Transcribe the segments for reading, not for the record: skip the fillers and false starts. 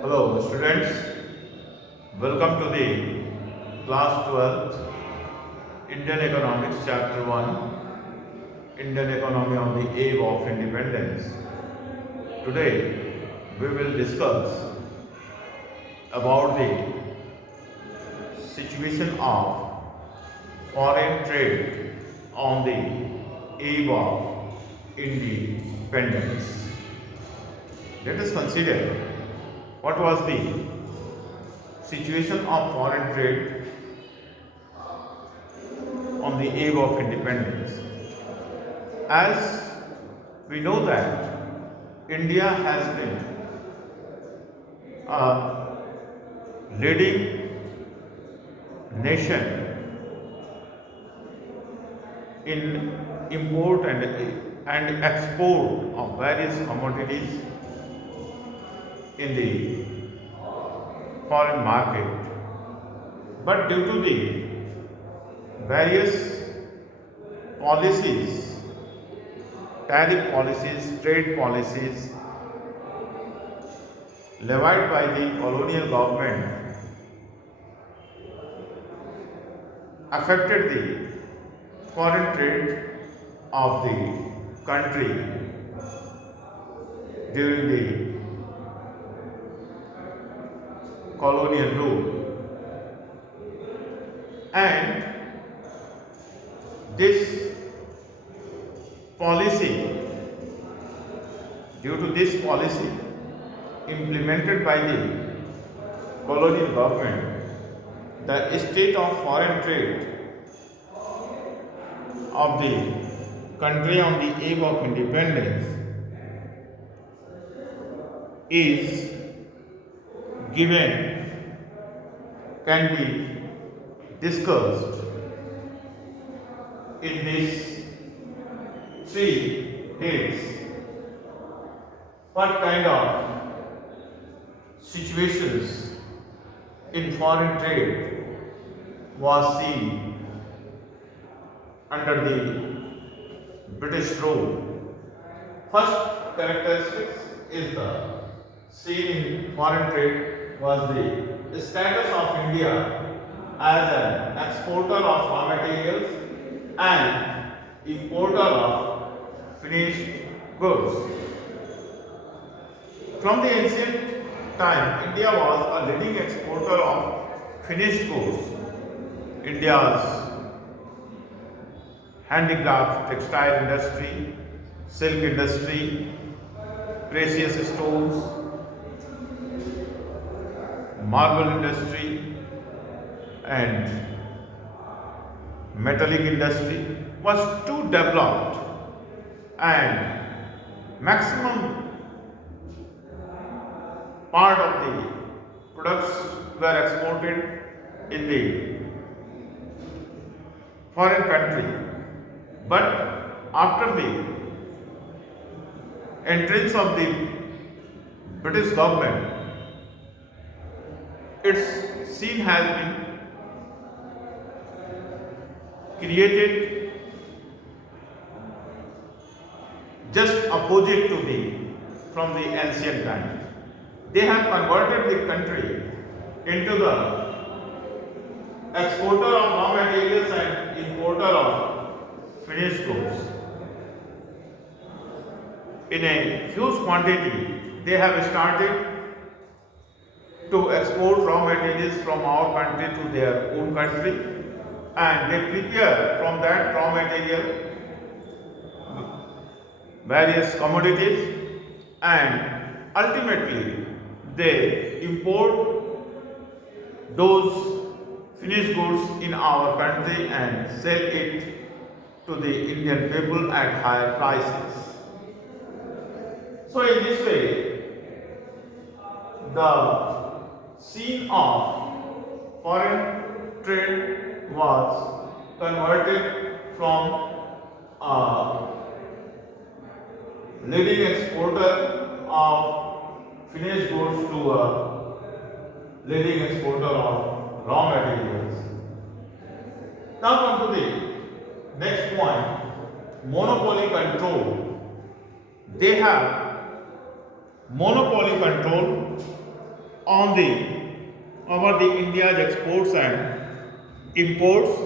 Hello students, welcome to the class 12th Indian Economics chapter 1 Indian Economy on the Eve of Independence. Today we will discuss about the situation of foreign trade on the eve of independence. Let us consider what was the situation of foreign trade on the eve of independence. As we know that India has been a leading nation in import and export of various commodities in the foreign market. But due to the various policies, tariff policies, trade policies levied by the colonial government affected the foreign trade of the country during the colonial rule, and this policy, due to this policy implemented by the colonial government, the state of foreign trade of the country on the eve of independence is given, can be discussed in these three dates. What kind of situations in foreign trade was seen under the British rule? First characteristics is the seen in foreign trade was the status of India as an exporter of raw materials and importer of finished goods. From the ancient time, India was a leading exporter of finished goods. India's handicraft, textile industry, silk industry, precious stones, marble industry, and metallic industry was too developed, and maximum part of the products were exported in the foreign country. But after the entrance of the British government, its scene has been created just opposite to the from the ancient times. They have converted the country into the exporter of raw materials and importer of finished goods. In a huge quantity, they have started to export raw materials from our country to their own country, and they prepare from that raw material various commodities, and ultimately they import those finished goods in our country and sell it to the Indian people at higher prices. So in this way, the scene of foreign trade was converted from a leading exporter of finished goods to a leading exporter of raw materials. Now come to the next point, monopoly control. They have monopoly control on the over the India's exports and imports.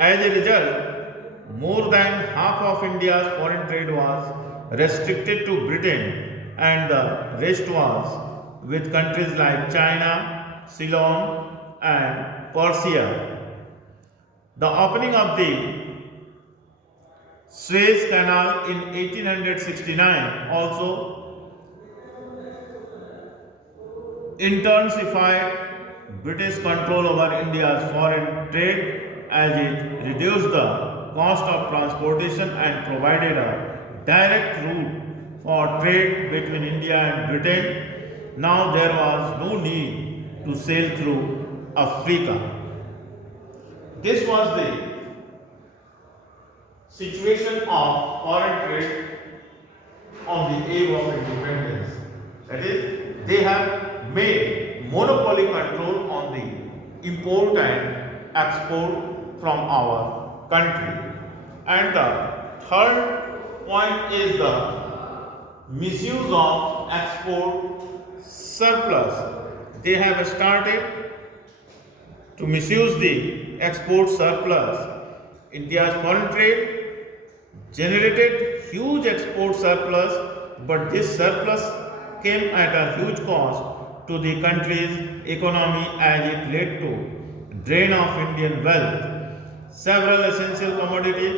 As a result, more than half of India's foreign trade was restricted to Britain, and the rest was with countries like China, Ceylon, and Persia. The opening of the Suez Canal in 1869 also intensified British control over India's foreign trade, as it reduced the cost of transportation and provided a direct route for trade between India and Britain. Now there was no need to sail through Africa. This was the situation of foreign trade on the eve of independence. That is, they have made monopoly control on the import and export from our country. And the third point is the misuse of export surplus. They have started to misuse the export surplus. India's foreign trade generated huge export surplus, but this surplus came at a huge cost to the country's economy, as it led to drain of Indian wealth. Several essential commodities,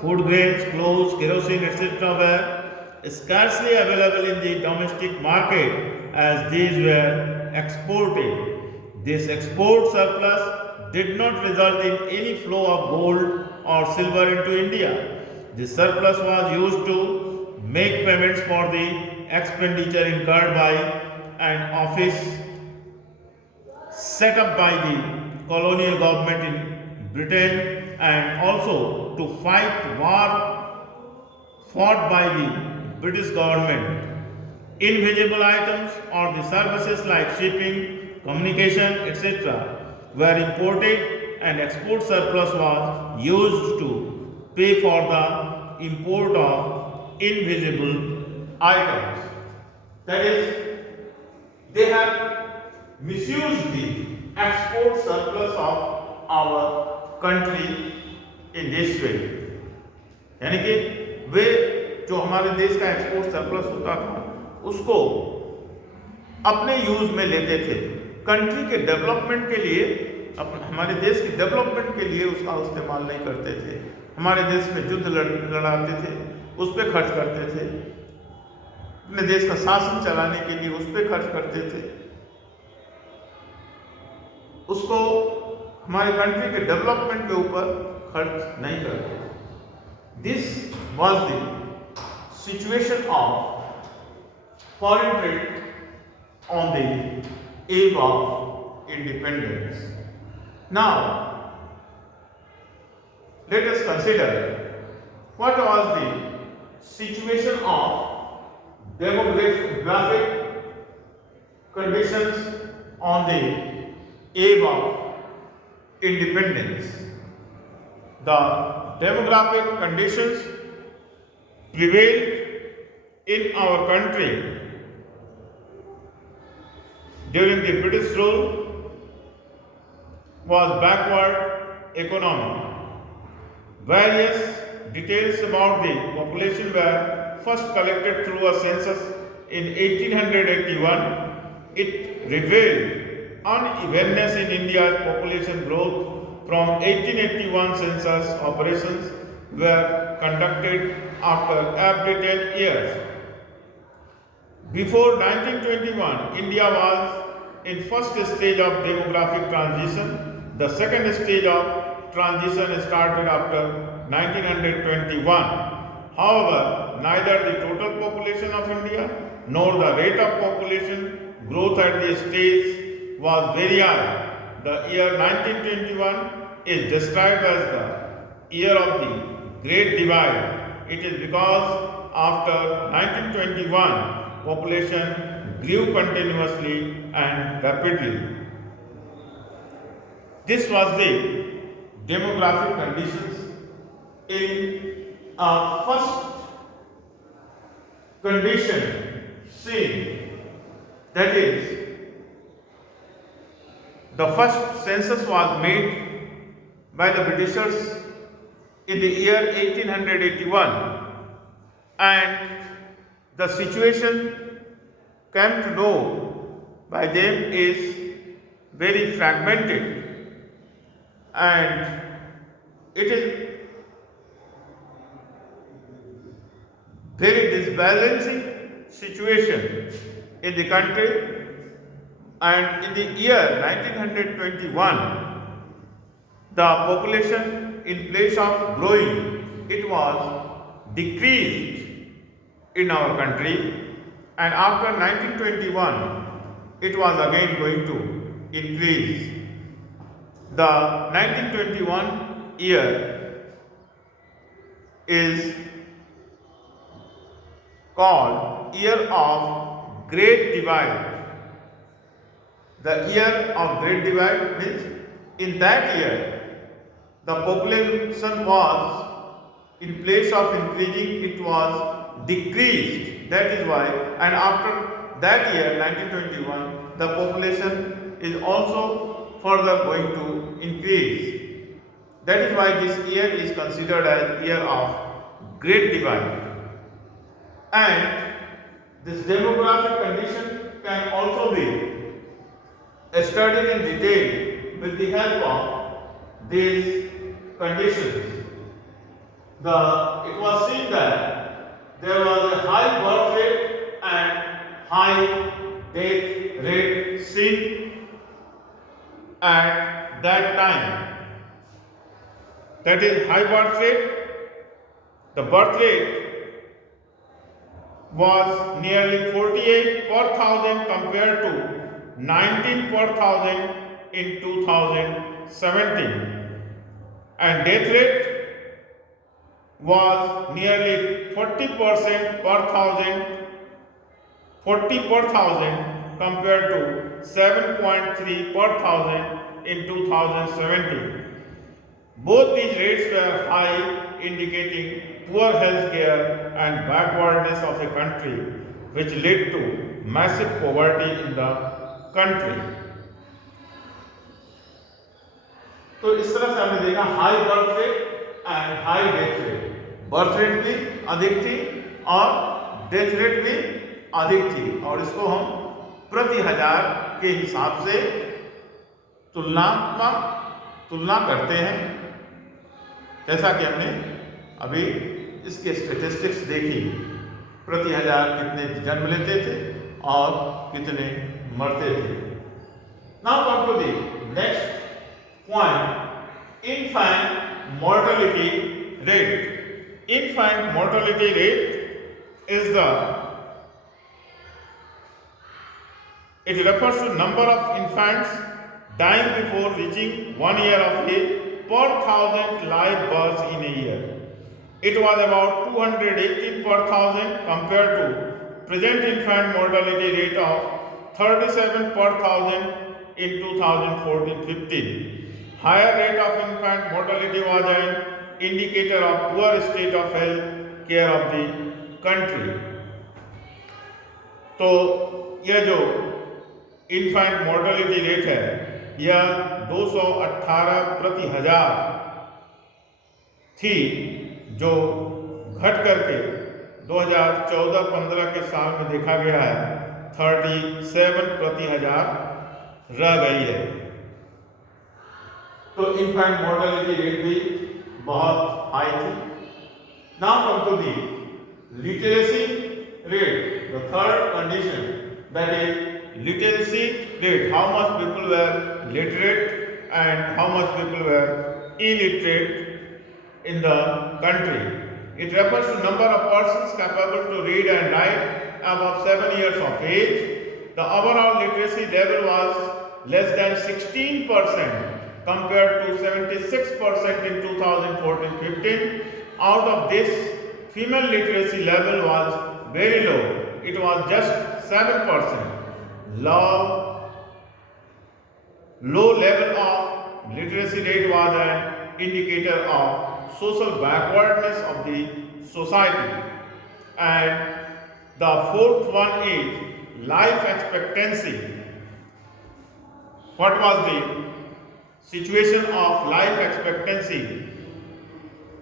food grains, clothes, kerosene, etc. were scarcely available in the domestic market, as these were exported. This export surplus did not result in any flow of gold or silver into India. This surplus was used to make payments for the expenditure incurred by an office set up by the colonial government in Britain, and also to fight war fought by the British government. Invisible items or the services like shipping, communication, etc. were imported, and export surplus was used to pay for the import of invisible items. That is, they have misused the export surplus of our country in this way. यानी कि वे जो हमारे देश का export surplus होता था उसको अपने यूज में लेते थे, कंट्री के डेवलपमेंट के लिए, हमारे देश की डेवलपमेंट के लिए उसका इस्तेमाल नहीं करते थे। हमारे देश में युद्ध लड़ाते थे, उस पर खर्च करते थे, अपने देश का शासन चलाने के लिए उस पर खर्च करते थे, उसको हमारे कंट्री के डेवलपमेंट के ऊपर खर्च नहीं करते। This was the situation of foreign trade on the eve of independence. Now, let us consider what was the situation of demographic conditions on the eve of independence. The demographic conditions prevailed in our country during the British rule was backward economy. Various details about the population were first collected through a census in 1881. It revealed unevenness in India's population growth from 1881 census operations were conducted after every 10 years. Before 1921, India was in first stage of demographic transition. The second stage of transition started after 1921. However, neither the total population of India nor the rate of population growth at this stage was very high. The year 1921 is described as the year of the Great Divide. It is because after 1921, population grew continuously and rapidly. This was the demographic conditions. In first condition seen, That is, the first census was made by the Britishers in the year 1881, and the situation came to know by them is very fragmented, and it is very disbalancing situation in the country. And in the year 1921, the population, in place of growing, it was decreased in our country, and after 1921 it was again going to increase. The 1921 year is called Year of Great Divide. The year of Great Divide means in that year the population was, in place of increasing, it was decreased. That is why, and after that year 1921, the population is also further going to increase. That is why this year is considered as Year of Great Divide. And this demographic condition can also be studied in detail with the help of these conditions. It was seen that there was a high birth rate and high death rate seen at that time. That is, high birth rate, the birth rate was nearly 48 per thousand compared to 19 per thousand in 2017, and death rate was nearly 40% per thousand, 40 per thousand compared to 7.3 per thousand in 2017. Both these rates were high, indicating poor health care and backwardness of a country, which led to massive poverty in the country. तो इस तरह से हमने देखा high birth rate and high death rate. Birth rate भी अधिक थी और डेथ रेट भी अधिक थी, और इसको हम प्रति हजार के हिसाब से तुलना करते हैं, जैसा कि हमने अभी इसके स्टैटिस्टिक्स देखी। प्रति हजार कितने जन्म लेते थे और कितने मरते थे। Now come to the next point, infant mortality rate. Infant mortality rate is it refers to number of infants dying before reaching 1 year of age per 1,000 live births in a year. It was about 218 per thousand compared to present infant mortality rate of 37 per thousand in 2014-15. Higher rate of infant mortality was an indicator of poor state of health care of the country. तो यह जो infant mortality rate है, यह 218 प्रति हजार थी, जो घट करके 2014-15 के साल में देखा गया है 37 प्रति हजार रह गई है। तो इन्फेंट मोर्टेलिटी रेट भी बहुत हाई थी। Now come to the literacy rate, the third condition, that is literacy rate, how much people were literate and how much people were illiterate in the country. It refers to number of persons capable to read and write above 7 years of age. The overall literacy level was less than 16% compared to 76% in 2014-15. Out of this, female literacy level was very low. It was just 7%. Low level of literacy rate was an indicator of social backwardness of the society. And the fourth one is life expectancy. What was the situation of life expectancy?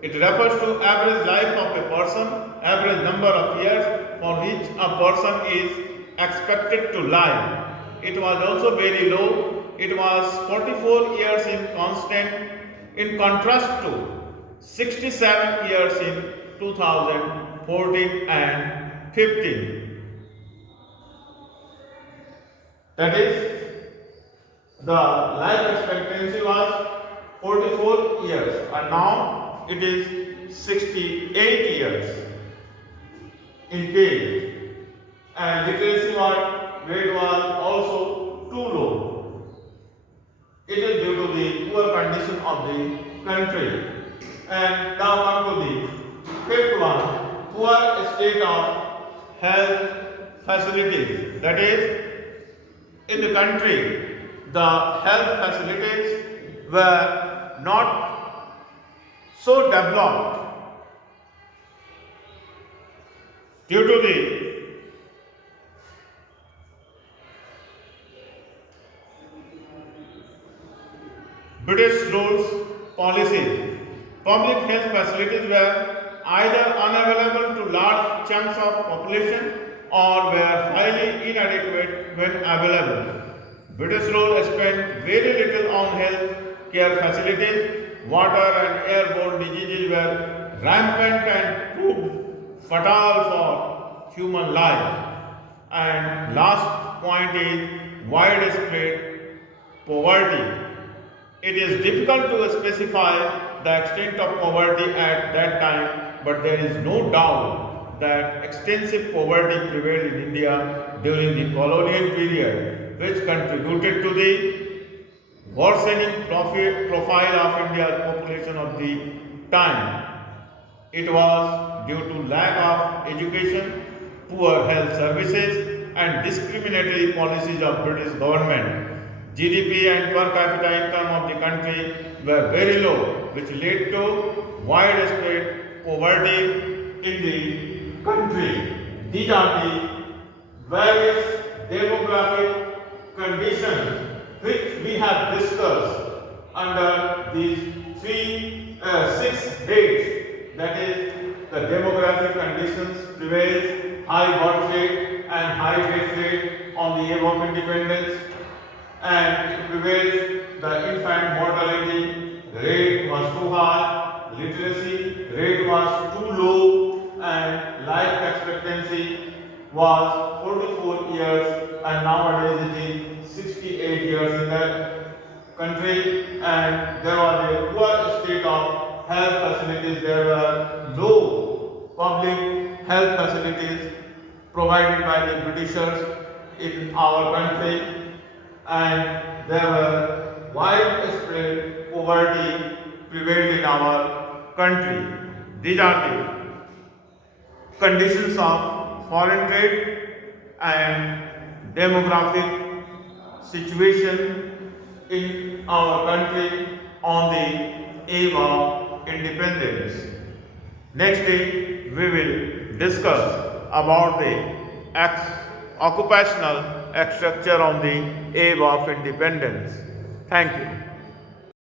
It refers to average life of a person, average number of years for which a person is expected to live. It was also very low. It was 44 years in contrast to 67 years in 2014 and 15. That is, the life expectancy was 44 years and now it is 68 years in case, and literacy rate was also too low. It is due to the poor condition of the country. And now come to the fifth one, poor state of health facilities. That is, in the country, the health facilities were not so developed due to the British rules policies. Public health facilities were either unavailable to large chunks of population or were highly inadequate when available. British rule spent very little on health care facilities. Water and airborne diseases were rampant and proved fatal for human life. And last point is widespread poverty. It is difficult to specify the extent of poverty at that time, but there is no doubt that extensive poverty prevailed in India during the colonial period, which contributed to the worsening profile of India's population of the time. It was due to lack of education, poor health services, and discriminatory policies of British government. GDP and per capita income of the country were very low, which led to widespread poverty in the country. These are the various demographic conditions which we have discussed under these six heads. That is, the demographic conditions prevails, high birth rate and high death rate on the eve of independence, and it prevails the infant mortality rate was too high, literacy rate was too low, and life expectancy was 44 years, and nowadays it is 68 years in the country, and there was a poor state of health facilities. There were no public health facilities provided by the Britishers in our country, and there were widespread poverty prevailed in our country. These are the conditions of foreign trade and demographic situation in our country on the eve of independence. Next day we will discuss about the occupational structure on the eve of independence. Thank you.